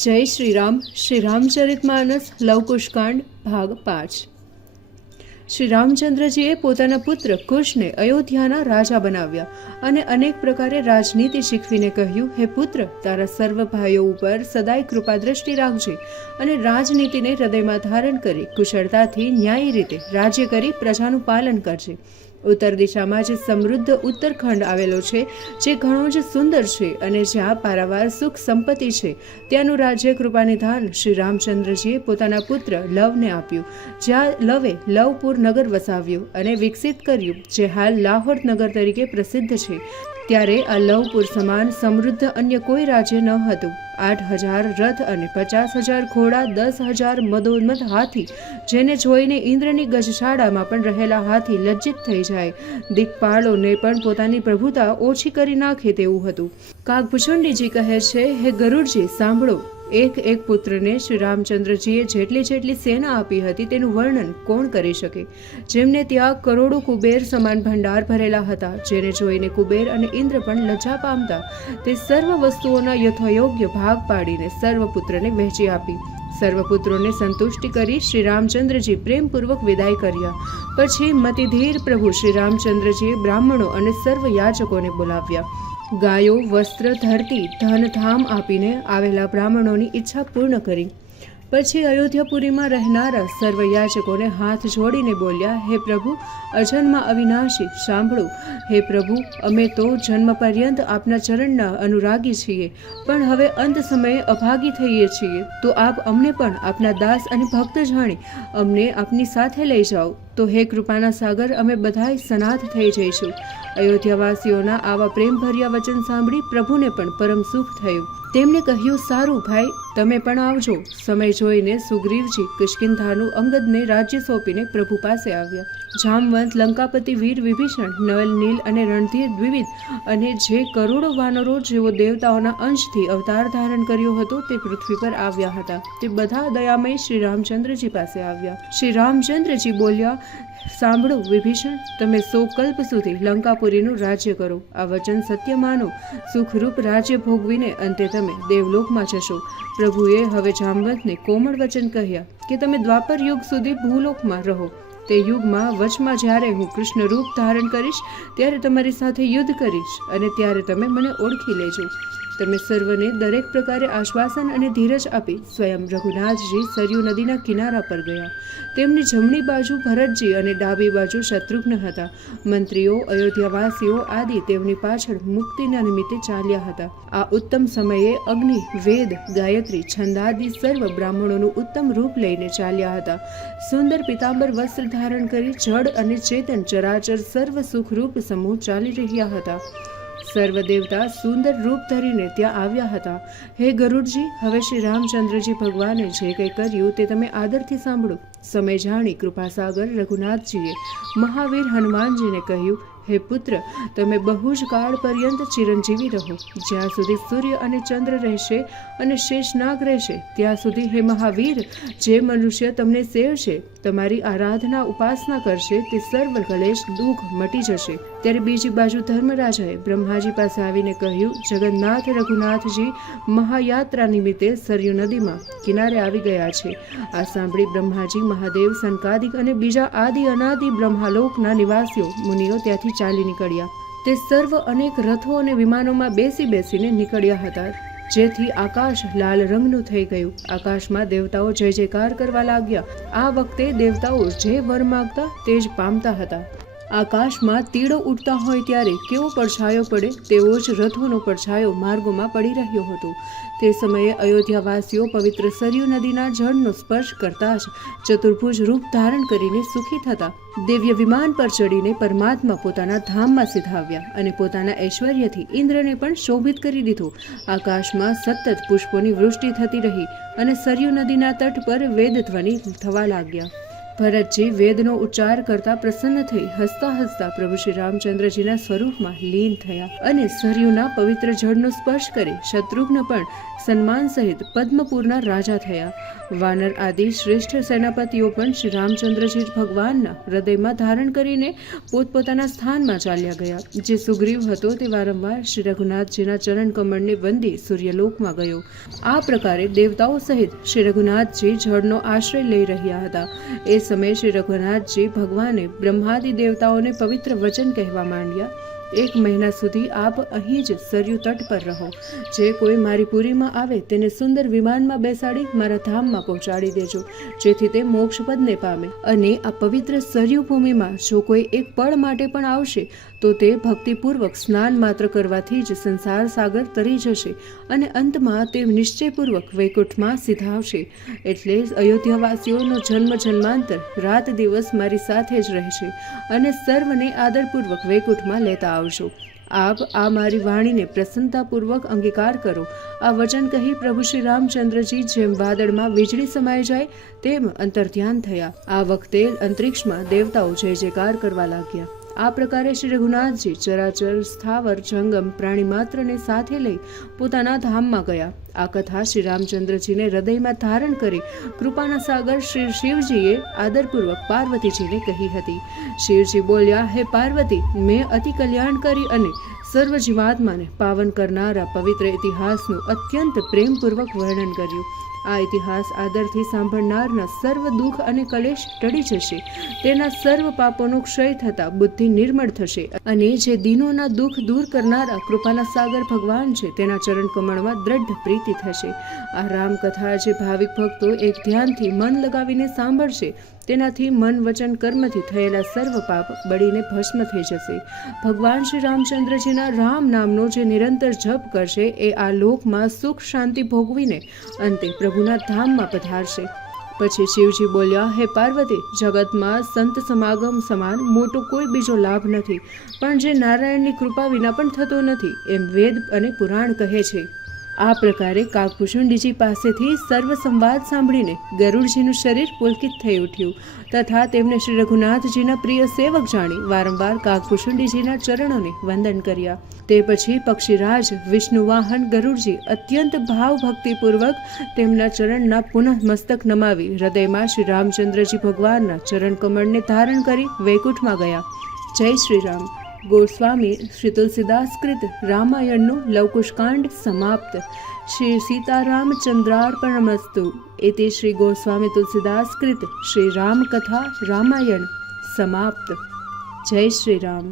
जय श्री राम। श्री रामचरितमानस लवकुशकांड भाग 5। શ્રી રામચંદ્રજીએ પોતાના પુત્ર કુશને અયોધ્યાના રાજા બનાવ્યા અને અનેક પ્રકારે રાજનીતિ શીખવીને કહ્યું, હે પુત્ર, તારા સર્વ ભાઈઓ ઉપર સદાય કૃપા દ્રષ્ટિ રાખજે અને રાજનીતિને હૃદયમાં ધારણ કરી કુશળતાથી ન્યાયી રીતે રાજ્ય કરી પ્રજાનું પાલન કરજે. ઉત્તર દિશામાં જે સમૃદ્ધ ઉત્તરખંડ આવેલો છે, જે ઘણો જ સુંદર છે અને જ્યાં પારાવાર સુખ સંપત્તિ છે, ત્યાંનું રાજ્ય કૃપાનિધાન શ્રી રામચંદ્રજીએ પોતાના પુત્ર લવને આપ્યું. જ્યાં લવે લવપુર નગર વસાવ્યું અને વિકસિત કર્યું, જે હાલ લાહોર નગર તરીકે પ્રસિદ્ધ છે. ત્યારે આ લવપુર સમાન સમૃદ્ધ અન્ય કોઈ રાજ્ય ન હતું. 8,000 રથ અને 50,000 ઘોડા, 10,000 મદોન્મત હાથી, જેને જોઈને ઇન્દ્રની ગજશાળામાં પણ રહેલા હાથી લજ્જિત થઈ જાય. દિક્પાલોને પણ પોતાની પ્રભુતા ઓછી કરી નાખે તેવું હતું. કાગભૂષણજીજી કહે છે, હે ગરુડજી, સાંભળો. એક એક પુત્રને શ્રી રામચંદ્રજીએ જેટલી જેટલી સેના આપી હતી તેનું વર્ણન કોણ કરી શકે? જેમને ત્યાં કરોડો કુબેર સમાન ભંડાર ભરેલા હતા, જેને જોઈને કુબેર અને ઇન્દ્ર પણ લજ્જા પામતા. તે સર્વ વસ્તુઓના યથાયોગ્ય ભાગ પાડીને સર્વ પુત્રને વહેંચી આપી. સર્વપુત્રોને સંતુષ્ટિ કરી શ્રી રામચંદ્રજી પ્રેમપૂર્વક વિદાય કર્યા. પછી મતિધીર પ્રભુ શ્રી રામચંદ્રજીએ બ્રાહ્મણો અને સર્વ યાચકોને બોલાવ્યા. ગાયો, વસ્ત્ર, ધરતી, ધન, ધામ આપીને આવેલા બ્રાહ્મણોની ઈચ્છા પૂર્ણ કરી. પછી અયોધ્યાપુરીમાં રહેનારા સર્વ યાચકોને હાથ જોડીને બોલ્યા, હે પ્રભુ, અજન્મા અવિનાશી, સાંભળો. હે પ્રભુ, અમે તો જન્મ પર્યંત આપના ચરણના અનુરાગી છીએ, પણ હવે અંત સમયે અભાગી થઈએ છીએ. તો આપ અમને પણ આપના દાસ અને ભક્ત જાણી અમને આપની સાથે લઈ જાઓ. તો હે કૃપાના સાગર, અમે બધાય સનાથ થઈ જઈશું. અયોધ્યાવાસીઓના આવા પ્રેમભર્યા વચન સાંભળી પ્રભુને પણ પરમ સુખ થયું. તેમણે કહ્યું, સારું ભાઈ, તમે પણ આવજો. સમય જોઈને સુગ્રીવજી કિષ્કિંધાનું અંગદને રાજ્ય સોંપીને પ્રભુ પાસે આવ્યા. જામવંત, લંકાપતિ વીર વિભીષણ, નવલ, નીલ અને રણધીર દ્વિવિધ અને જે કરોડો વાનરો જેવો દેવતાઓના અંશથી અવતાર ધારણ કર્યો હતો તે પૃથ્વી પર આવ્યા હતા. તે બધા દયામય શ્રી રામચંદ્રજી પાસે આવ્યા. શ્રી રામચંદ્રજી બોલ્યા, સાંભળો વિભીષણ, તમે 100 કલ્પ સુધી લંકાપુરીનું રાજ્ય કરો. આ વચન સત્ય માનો. સુખરૂપ રાજ્ય ભોગવીને અંતે તમે દેવલોકમાં જશો. પ્રભુએ હવે જામવંતને કોમળ વચન કહ્યા કે તમે દ્વાપર યુગ સુધી ભૂલોકમાં રહો. તે યુગમાં વચમાં જ્યારે હું કૃષ્ણ રૂપ ધારણ કરીશ ત્યારે તમારી સાથે યુદ્ધ કરીશ અને ત્યારે તમે મને ઓળખી લેજો. તમે સર્વને દરેક પ્રકારે આશ્વાસન અને ધીરજ આપી સ્વયં રઘુનાથજી સરયુ નદીના કિનારા પર ગયા. તેમની જમણી બાજુ ભરતજી અને ડાબી બાજુ શત્રુઘ્ન હતા. મંત્રીઓ, અયોધ્યાવાસીઓ આદિ તેમની પાછળ મુક્તિના નિમિત્તે ચાલ્યા હતા. આ ઉત્તમ સમયે અગ્નિ, વેદ, ગાયત્રી, છંદાદિ સર્વ બ્રાહ્મણોનું ઉત્તમ રૂપ લઈને ચાલ્યા હતા. સુંદર પિતાંબર વસ્ત્ર ધારણ કરી જડ અને ચેતન ચરાચર સર્વ સુખરૂપ સમૂહ ચાલી રહ્યા હતા. સર્વ દેવતા સુંદર રૂપ ધરીને ત્યાં આવ્યા હતા. હે ગરુડજી, હવે શ્રી રામચંદ્રજી ભગવાને જે કંઈ કર્યું તે તમે આદરથી સાંભળો. સમય જાણી કૃપાસાગર રઘુનાથજીએ મહાવીર હનુમાનજીને કહ્યું, હે પુત્ર, તમે બહુ જ કાળ પર્યંત ચિરંજીવી રહો. જ્યાં સુધી સૂર્ય અને ચંદ્ર રહેશે અને શેષનાગ રહેશે ત્યાં સુધી હે મહાવીર, જે મનુષ્ય તમને સેવશે, તમારી આરાધના ઉપાસના કરશે, તે સર્વ કલેશ દુઃખ મટી જશે. ત્યારે બીજી બાજુ ધર્મરાજાએ બ્રહ્માજી પાસે આવીને કહ્યું, જગન્નાથ રઘુનાથજી મહાયાત્રા નિમિત્તે સરયુ નદીમાં કિનારે આવી ગયા છે. આ સાંભળી બ્રહ્માજી, મહાદેવ, સનકાદિક અને બીજા આદિ અનાદિ બ્રહ્માલોકના નિવાસીઓ મુનિઓ ત્યાંથી ચાલી નીકળ્યા. તે સર્વ અનેક રથો અને વિમાનોમાં બેસી બેસીને નીકળ્યા હતા, જેથી આકાશ લાલ રંગનું થઈ ગયું. આકાશમાં દેવતાઓ જય જયકાર કરવા લાગ્યા. આ વખતે દેવતાઓ જે વર માગતા તે જ પામતા હતા. આકાશમાં તીડો ઉડતા હોય ત્યારે કેવો પડછાયો પડે તેવો જ રથોનો પડછાયો માર્ગોમાં પડી રહ્યો હતો. તે સમયે અયોધ્યાવાસીઓ પવિત્ર સરયુ નદીના જળનો સ્પર્શ કરતા જ ચતુર્ભુજ રૂપ ધારણ કરીને સુખી થતા. દિવ્ય વિમાન પર ચડીને પરમાત્મા પોતાના ધામમાં સિધાવ્યા અને પોતાના ઐશ્વર્યથી ઇન્દ્રને પણ શોભિત કરી દીધો. આકાશમાં સતત પુષ્પોની વૃષ્ટિ થતી રહી અને સરયુ નદીના તટ પર વેદધ્વનિ થવા લાગ્યા. ભરતજી વેદનો ઉચ્ચાર કરતા પ્રસન્ન થઈ હસતા હસતા પ્રભુ શ્રી રામચંદ્રજીના સ્વરૂપમાં લીન થયા અને સરયુના પવિત્ર જળનો સ્પર્શ કરી શત્રુઘ્ન પણ સન્માન સહિત પદ્મપુરના રાજા થયા. વાનર આદિ શ્રેષ્ઠ સેનાપતિઓ પણ શ્રી રામચંદ્રજી ભગવાનના હૃદયમાં ધારણ કરીને પોતપોતાના સ્થાનમાં ચાલ્યા ગયા. જે સુગ્રીવ હતો તે વારંવાર શ્રી રઘુનાથજીના ચરણ કમળને વંદી સૂર્યલોકમાં ગયો. આ પ્રકારે દેવતાઓ સહિત શ્રી રઘુનાથજી જળનો આશ્રય લઈ રહ્યા હતા. એ સમયે શ્રી રઘુનાથજી ભગવાને બ્રહ્માદિ દેવતાઓને પવિત્ર વચન કહેવા માંડ્યા. 1 મહિના સુધી આપ અહીં જ સરયુ તટ પર રહો. જે કોઈ મારી પુરીમાં આવે તેને સુંદર વિમાનમાં બેસાડી મારા ધામમાં પહોંચાડી દેજો, જેથી તે મોક્ષપદને પામે. અને આ પવિત્ર સરયુ ભૂમિમાં જો કોઈ એક પળ માટે પણ આવશે તો તે ભક્તિપૂર્વક સ્નાન માત્ર કરવાથી જ સંસાર સાગર તરી જશે અને અંતમાં તે નિશ્ચયપૂર્વક વૈકુંઠમાં સિધાવશે. એટલે અયોધ્યાવાસીઓનો જન્મ જન્માંતર રાત દિવસ મારી સાથે જ રહેશે અને સર્વને આદરપૂર્વક વૈકુંઠમાં લેતા આવજો. આપ આ મારી વાણીને પ્રસન્નતાપૂર્વક અંગીકાર કરો. આ વચન કહી પ્રભુ શ્રી રામચંદ્રજી જેમ વાદળમાં વીજળી સમાઈ જાય તેમ અંતર્ધ્યાન થયા. આ વખતે અંતરિક્ષમાં દેવતાઓ જય જયકાર કરવા લાગ્યા. આ પ્રકારે શ્રી રઘુનાથજી ચરાચર સ્થાવર જંગમ પ્રાણી માત્રને સાથે લઈ પોતાના ધામમાં ગયા. આ કથા શ્રી રામચંદ્રજીને હૃદયમાં ધારણ કરી કૃપાના સાગર શ્રી શિવજીએ આદરપૂર્વક પાર્વતીજીને કહી હતી. શિવજી બોલ્યા, હે પાર્વતી, મેં અતિ કલ્યાણકારી અને સર્વ જીવાત્માને પાવન કરનારા પવિત્ર ઇતિહાસનું અત્યંત પ્રેમપૂર્વક વર્ણન કર્યું. આ ઇતિહાસ આદરથી સાંભળનારના સર્વ દુઃખ અને કલેશ ટળી જશે. તેના સર્વ પાપોનો ક્ષય થતા બુદ્ધિ નિર્મળ થશે અને જે દીનોના દુઃખ દૂર કરનારા કૃપાના સાગર ભગવાન છે તેના ચરણ કમળમાં દ્રઢ પ્રીતિ થશે. આ રામકથા જે ભાવિક ભક્તો એક ધ્યાનથી મન લગાવીને સાંભળશે તેનાથી મન વચન કર્મથી થયેલા સર્વ પાપ બળીને ભસ્મ થઈ જશે. ભગવાન શ્રી રામચંદ્રજીના રામ નામનો જે નિરંતર જપ કરશે એ આ લોકમાં સુખ શાંતિ ભોગવીને અંતે પ્રભુના ધામમાં પધારશે. પછી શિવજી બોલ્યા, હે પાર્વતી, જગતમાં સંત સમાગમ સમાન મોટો કોઈ બીજો લાભ નથી, પણ જે નારાયણની કૃપા વિના પણ થતો નથી એમ વેદ અને પુરાણ કહે છે. આ પ્રકારે કાગભૂષુંડીજી પાસેથી સર્વ સંવાદ સાંભળીને ગરુડજીનું શરીર પુલકિત થઈ ઉઠ્યું તથા તેમને શ્રી રઘુનાથજીના પ્રિય સેવક જાણી વારંવાર કાગભૂષુંડીજીના ચરણોને વંદન કર્યા. તે પછી પક્ષીરાજ વિષ્ણુવાહન ગરુડજી અત્યંત ભાવભક્તિપૂર્વક તેમના ચરણના પુનઃ મસ્તક નમાવી હૃદયમાં શ્રી રામચંદ્રજી ભગવાનના ચરણ કમળને ધારણ કરી વૈકુંઠમાં ગયા. જય શ્રી રામ. ગોસ્વામી શ્રી તુલસીદાસકૃત રામાયણનું લવકુશકાંડ સમાપ્ત. શ્રી સીતારામચંદ્રાર્પણમસ્તુ. એતે શ્રી ગોસ્વામી તુલસીદાસકૃત શ્રી રામકથા રામાયણ સમાપ્ત. જય શ્રી રામ.